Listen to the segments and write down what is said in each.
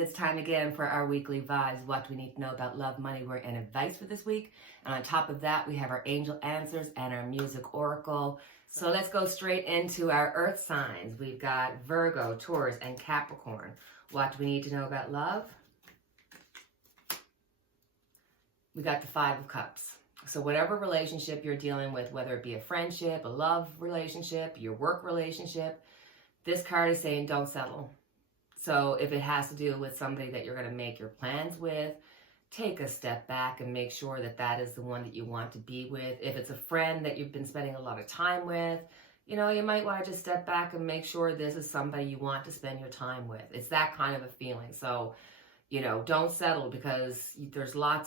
it's time again for our weekly vibes. What do we need to know about love, money, work, and advice for this week? And on top of that, we have our angel answers and our music oracle. So let's go straight into our earth signs. We've got Virgo, Taurus, and Capricorn. What do we need to know about love? We got the Five of Cups. So whatever relationship you're dealing with, whether it be a friendship, a love relationship, your work relationship, this card is saying don't settle. So if it has to do with somebody that you're going to make your plans with, take a step back and make sure that that is the one that you want to be with. If it's a friend that you've been spending a lot of time with, you know, you might want to just step back and make sure this is somebody you want to spend your time with. It's that kind of a feeling. So, you know, don't settle, because there's like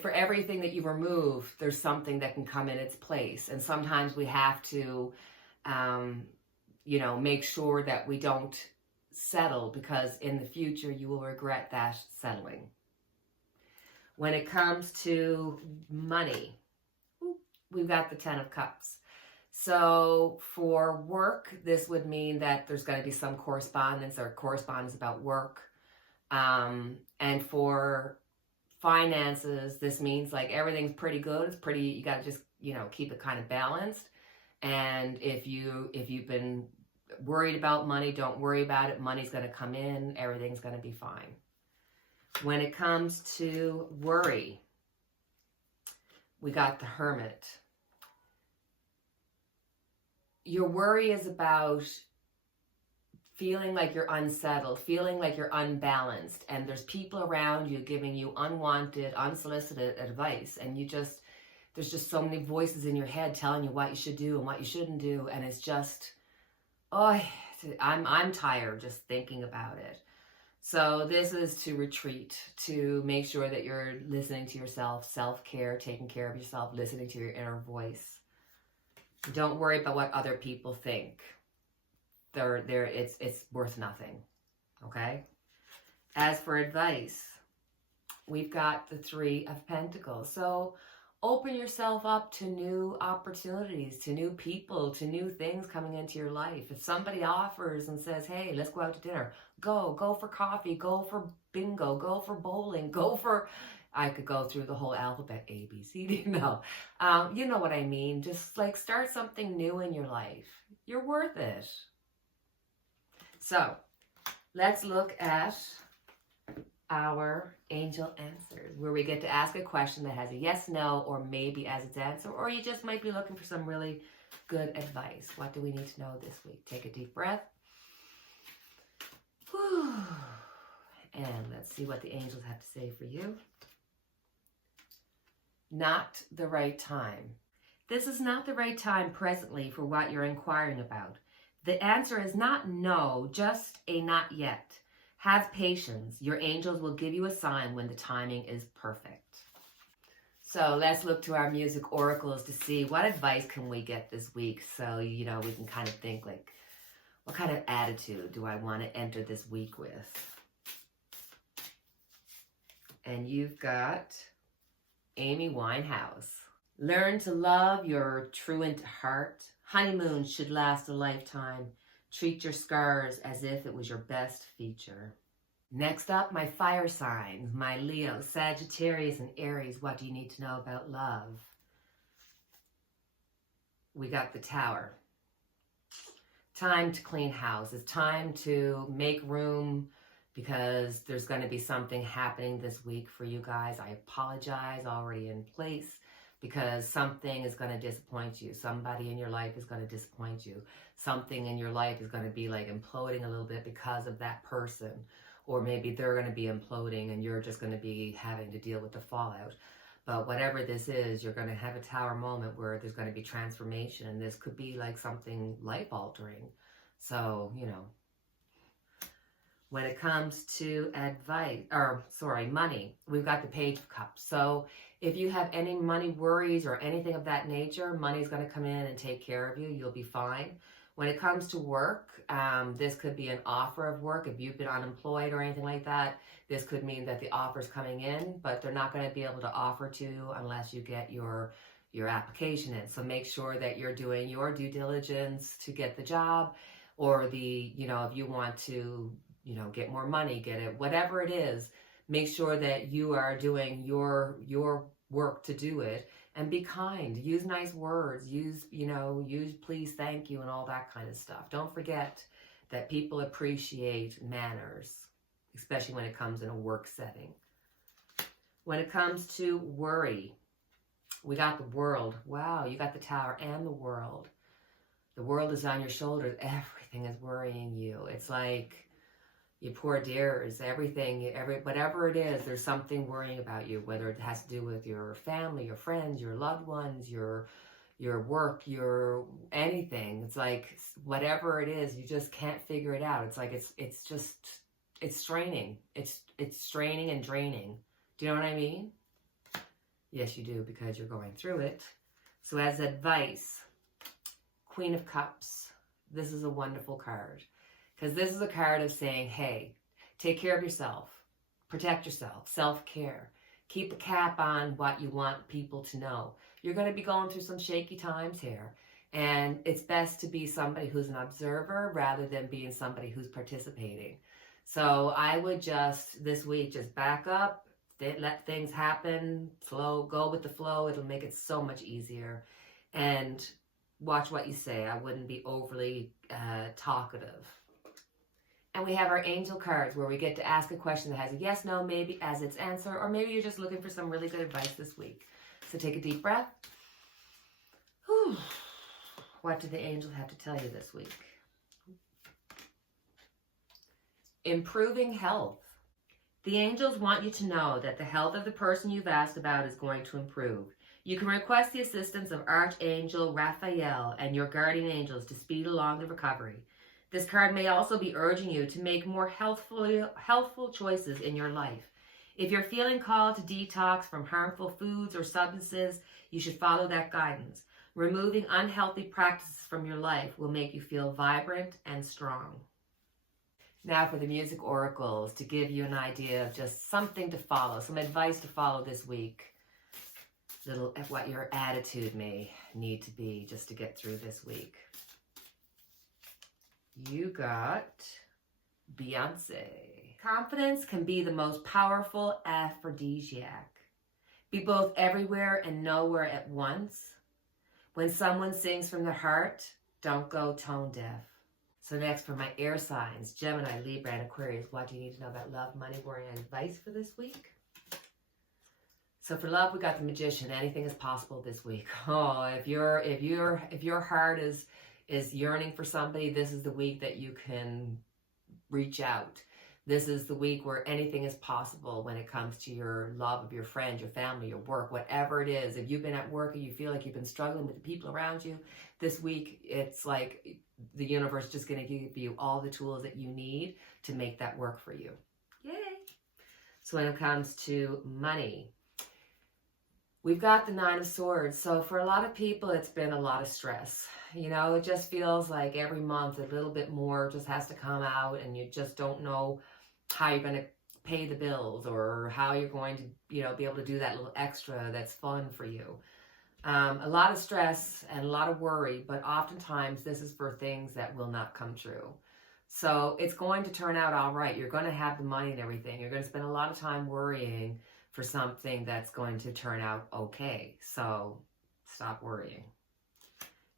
for everything that you remove, there's something that can come in its place. And sometimes we have to, you know, make sure that we don't settle, because in the future you will regret that settling. When it comes to money, we've got the Ten of Cups. So for work, this would mean that there's going to be some correspondence about work. And for finances, this means like everything's pretty good. It's pretty, you got to just, you know, keep it kind of balanced. And if you've been worried about money, don't worry about it. Money's going to come in. Everything's going to be fine. When it comes to worry, we got the Hermit. Your worry is about feeling like you're unsettled, feeling like you're unbalanced, and there's people around you giving you unwanted, unsolicited advice, and there's just so many voices in your head telling you what you should do and what you shouldn't do, and it's just, oh, I'm tired just thinking about it. So this is to retreat, to make sure that you're listening to yourself, self-care, taking care of yourself, listening to your inner voice. Don't worry about what other people think. It's worth nothing, okay? As for advice, we've got the Three of Pentacles. So open yourself up to new opportunities, to new people, to new things coming into your life. If somebody offers and says, hey, let's go out to dinner, go for coffee, go for bingo, go for bowling, I could go through the whole alphabet, A, B, C, D, no. You know what I mean? Just like start something new in your life. You're worth it. So let's look at our angel answers, where we get to ask a question that has a yes, no, or maybe as its answer, or you just might be looking for some really good advice. What do we need to know this week? Take a deep breath. Whew. And let's see what the angels have to say for you. Not the right time. This is not the right time presently for what you're inquiring about. The answer is not no, just a not yet. Have patience. Your angels will give you a sign when the timing is perfect. So let's look to our music oracles to see what advice can we get this week. So, you know, we can kind of think like, what kind of attitude do I want to enter this week with? And you've got Amy Winehouse. Learn to love your truant heart. Honeymoon should last a lifetime. Treat your scars as if it was your best feature. Next up, my fire signs, my Leo, Sagittarius, and Aries. What do you need to know about love? We got the Tower. Time to clean house. It's time to make room, because there's going to be something happening this week for you guys. I apologize, already in place, because something is going to disappoint you. Somebody in your life is going to disappoint you. Something in your life is going to be like imploding a little bit because of that person. Or maybe they're going to be imploding and you're just going to be having to deal with the fallout. But whatever this is, you're going to have a Tower moment where there's going to be transformation. And this could be like something life-altering. So, you know, when it comes to money, we've got the Page of Cups. So if you have any money worries or anything of that nature, money's going to come in and take care of you. You'll be fine. When it comes to work, this could be an offer of work. If you've been unemployed or anything like that, this could mean that the offer's coming in, but they're not going to be able to offer to you unless you get your application in. So make sure that you're doing your due diligence to get the job, or if you want to you know, get more money, get it, whatever it is. Make sure that you are doing your work to do it, and be kind. Use nice words. Use, you know, use please, thank you, and all that kind of stuff. Don't forget that people appreciate manners, especially when it comes in a work setting. When it comes to worry, we got the world. Wow, you got the Tower and the world. The world is on your shoulders. Everything is worrying you. It's like, you poor dears, whatever it is, there's something worrying about you, whether it has to do with your family, your friends, your loved ones, your work, your anything. It's like, whatever it is, you just can't figure it out. It's like, it's straining. It's straining and draining. Do you know what I mean? Yes, you do, because you're going through it. So as advice, Queen of Cups. This is a wonderful card. Because this is a card of saying, hey, take care of yourself. Protect yourself. Self-care. Keep a cap on what you want people to know. You're going to be going through some shaky times here. And it's best to be somebody who's an observer rather than being somebody who's participating. So I would just, this week, just back up. Let things happen. Flow. Go with the flow. It'll make it so much easier. And watch what you say. I wouldn't be overly talkative. And we have our angel cards, where we get to ask a question that has a yes, no, maybe as its answer, or maybe you're just looking for some really good advice this week. So take a deep breath. Whew. What do the angels have to tell you this week? Improving health. The angels want you to know that the health of the person you've asked about is going to improve. You can request the assistance of Archangel Raphael and your guardian angels to speed along the recovery. This card may also be urging you to make more healthful choices in your life. If you're feeling called to detox from harmful foods or substances, you should follow that guidance. Removing unhealthy practices from your life will make you feel vibrant and strong. Now for the music oracles, to give you an idea of just something to follow, some advice to follow this week. Little of what your attitude may need to be just to get through this week. You got Beyonce. Confidence can be the most powerful aphrodisiac. Be both everywhere and nowhere at once. When someone sings from their heart, don't go tone deaf. So next, for my air signs, Gemini, Libra, and Aquarius, what do you need to know about love, money, worry, and advice for this week? So for love, we got the Magician. Anything is possible this week. Oh, if your heart is yearning for somebody, this is the week that you can reach out. This is the week where anything is possible when it comes to your love of your friend, your family, your work, whatever it is. If you've been at work and you feel like you've been struggling with the people around you, this week, it's like the universe is just going to give you all the tools that you need to make that work for you. Yay! So when it comes to money, we've got the Nine of Swords. So for a lot of people, it's been a lot of stress. You know, it just feels like every month a little bit more just has to come out, and you just don't know how you're going to pay the bills or how you're going to, you know, be able to do that little extra that's fun for you. A lot of stress and a lot of worry, but oftentimes this is for things that will not come true. So it's going to turn out all right. You're going to have the money and everything. You're going to spend a lot of time worrying for something that's going to turn out okay. So stop worrying.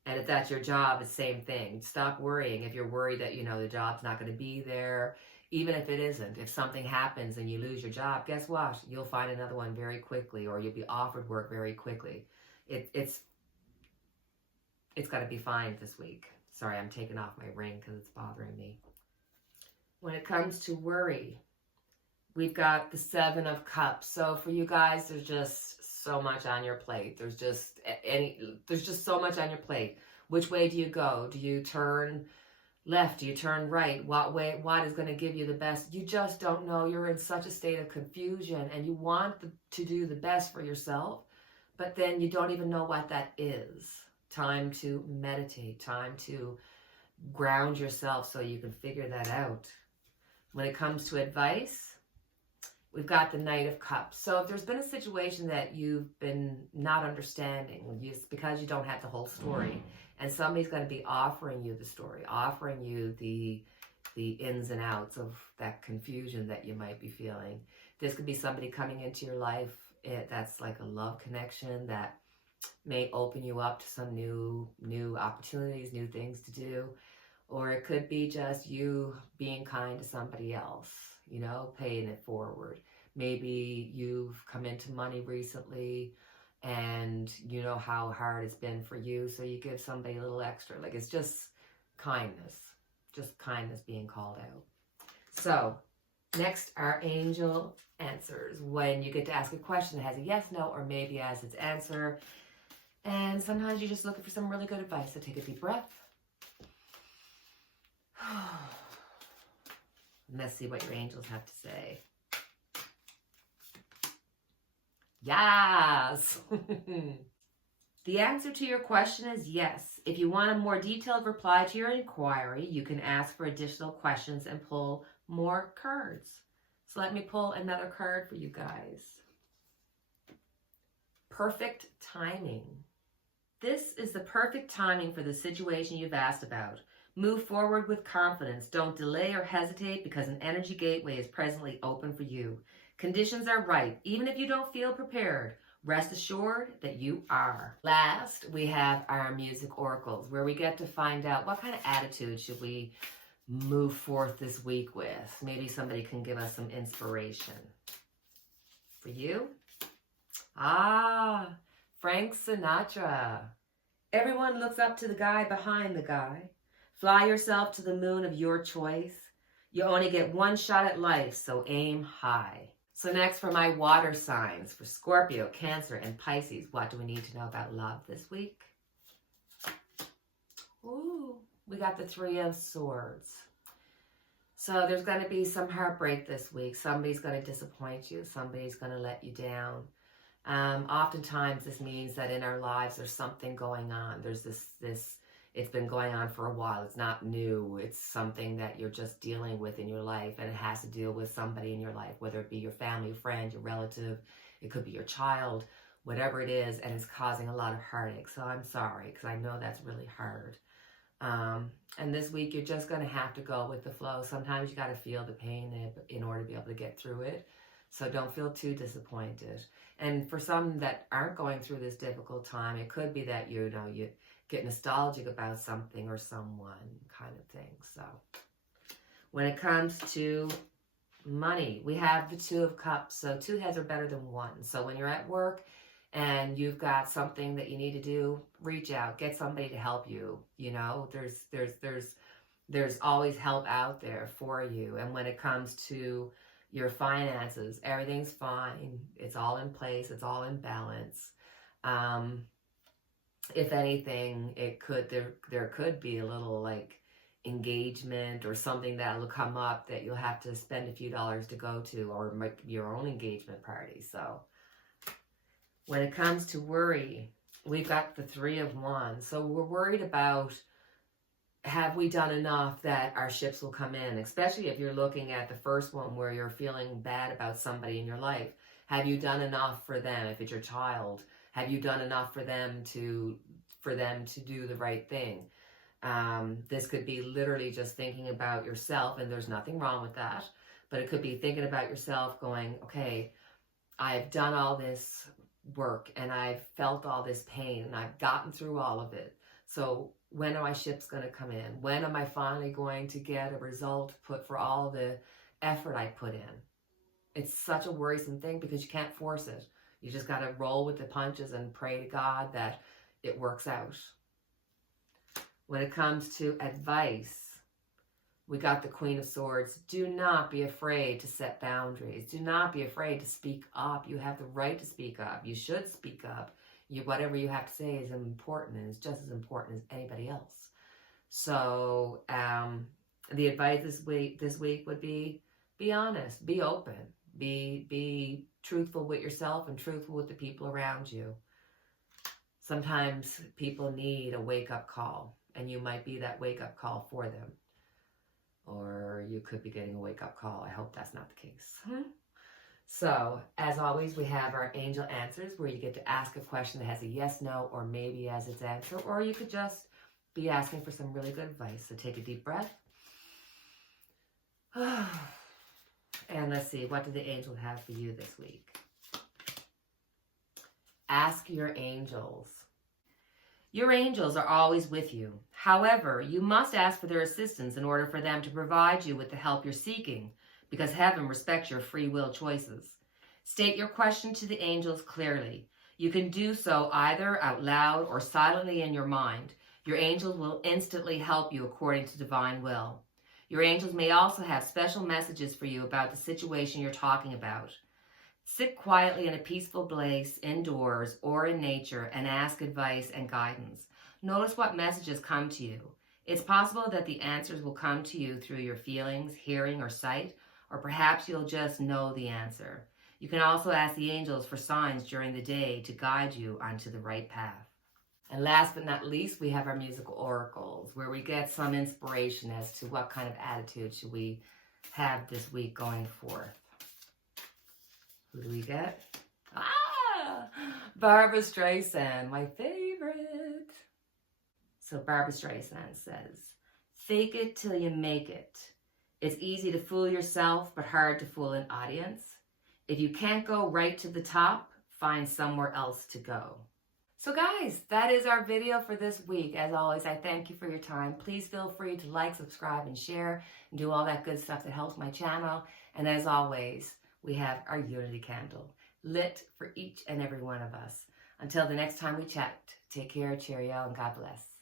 And if that's your job, it's the same thing. Stop worrying. If you're worried that, you know, the job's not going to be there, even if it isn't, if something happens and you lose your job, guess what? You'll find another one very quickly, or you'll be offered work very quickly. It's got to be fine this week. Sorry, I'm taking off my ring because it's bothering me. When it comes to worry, we've got the Seven of Cups. So for you guys, there's just so much on your plate. There's just so much on your plate. Which way do you go? Do you turn left? Do you turn right? What is going to give you the best? You just don't know. You're in such a state of confusion, and you want to do the best for yourself, but then you don't even know what that is. Time to meditate, time to ground yourself so you can figure that out. When it comes to advice, we've got the Knight of Cups. So if there's been a situation that you've been not understanding, it's because you don't have the whole story, and somebody's going to be offering you the story, offering you the the ins and outs of that confusion that you might be feeling. This could be somebody coming into your life that's like a love connection that may open you up to some new opportunities, new things to do. Or it could be just you being kind to somebody else, you know, paying it forward. Maybe you've come into money recently and you know how hard it's been for you, so you give somebody a little extra. Like, it's just kindness being called out. So next, our angel answers. When you get to ask a question that has a yes, no, or maybe as its answer, and sometimes you're just looking for some really good advice. So take a deep breath. And let's see what your angels have to say. Yes! The answer to your question is yes. If you want a more detailed reply to your inquiry, you can ask for additional questions and pull more cards. So let me pull another card for you guys. Perfect timing. This is the perfect timing for the situation you've asked about. Move forward with confidence. Don't delay or hesitate, because an energy gateway is presently open for you. Conditions are right, even if you don't feel prepared. Rest assured that you are. Last, we have our music oracles, where we get to find out what kind of attitude should we move forth this week with. Maybe somebody can give us some inspiration. For you? Frank Sinatra. Everyone looks up to the guy behind the guy. Fly yourself to the moon of your choice. You only get one shot at life, so aim high. So next, for my water signs, for Scorpio, Cancer, and Pisces, what do we need to know about love this week? Ooh, we got the Three of Swords. So there's going to be some heartbreak this week. Somebody's going to disappoint you. Somebody's going to let you down. Oftentimes this means that in our lives there's something going on. There's this it's been going on for a while. It's not new. It's something that you're just dealing with in your life, and it has to deal with somebody in your life, whether it be your family, friend, your relative. It could be your child, whatever it is, and it's causing a lot of heartache. So I'm sorry, because I know that's really hard. And this week you're just going to have to go with the flow. Sometimes you got to feel the pain in order to be able to get through it. So don't feel too disappointed. And for some that aren't going through this difficult time, it could be that you get nostalgic about something or someone, kind of thing. So when it comes to money, we have the Two of Cups. So two heads are better than one. So when you're at work and you've got something that you need to do, reach out, get somebody to help you. You know, there's always help out there for you. And when it comes to your finances, everything's fine. It's all in place. It's all in balance. If anything, there could be a little like engagement or something that will come up that you'll have to spend a few dollars to go to, or make your own engagement party. So when it comes to worry, we've got the Three of Wands. So we're worried about, have we done enough that our ships will come in? Especially if you're looking at the first one where you're feeling bad about somebody in your life. Have you done enough for them? If it's your child, have you done enough for them to do the right thing? This could be literally just thinking about yourself, and there's nothing wrong with that. But it could be thinking about yourself going, okay, I've done all this work and I've felt all this pain and I've gotten through all of it. So when are my ships going to come in? When am I finally going to get a result put for all the effort I put in? It's such a worrisome thing because you can't force it. You just got to roll with the punches and pray to God that it works out. When it comes to advice, we got the Queen of Swords. Do not be afraid to set boundaries. Do not be afraid to speak up. You have the right to speak up. You should speak up. Whatever you have to say is important, and it's just as important as anybody else. So the advice this week would be honest, be open, be truthful with yourself and truthful with the people around you. Sometimes people need a wake-up call, and you might be that wake-up call for them. Or you could be getting a wake-up call. I hope that's not the case. So, as always, we have our angel answers, where you get to ask a question that has a yes, no, or maybe as its answer. Or you could just be asking for some really good advice. So take a deep breath. And let's see, what do the angels have for you this week? Ask your angels. Your angels are always with you. However, you must ask for their assistance in order for them to provide you with the help you're seeking, because heaven respects your free will choices. State your question to the angels clearly. You can do so either out loud or silently in your mind. Your angels will instantly help you according to divine will. Your angels may also have special messages for you about the situation you're talking about. Sit quietly in a peaceful place, indoors or in nature, and ask advice and guidance. Notice what messages come to you. It's possible that the answers will come to you through your feelings, hearing, or sight, or perhaps you'll just know the answer. You can also ask the angels for signs during the day to guide you onto the right path. And last but not least, we have our musical oracles, where we get some inspiration as to what kind of attitude should we have this week going forth. Who do we get? Barbara Streisand, my favorite. So Barbara Streisand says, fake it till you make it. It's easy to fool yourself, but hard to fool an audience. If you can't go right to the top, find somewhere else to go. So guys, that is our video for this week. As always, I thank you for your time. Please feel free to like, subscribe, and share, and do all that good stuff that helps my channel. And as always, we have our unity candle lit for each and every one of us. Until the next time we chat, take care, cheerio, and God bless.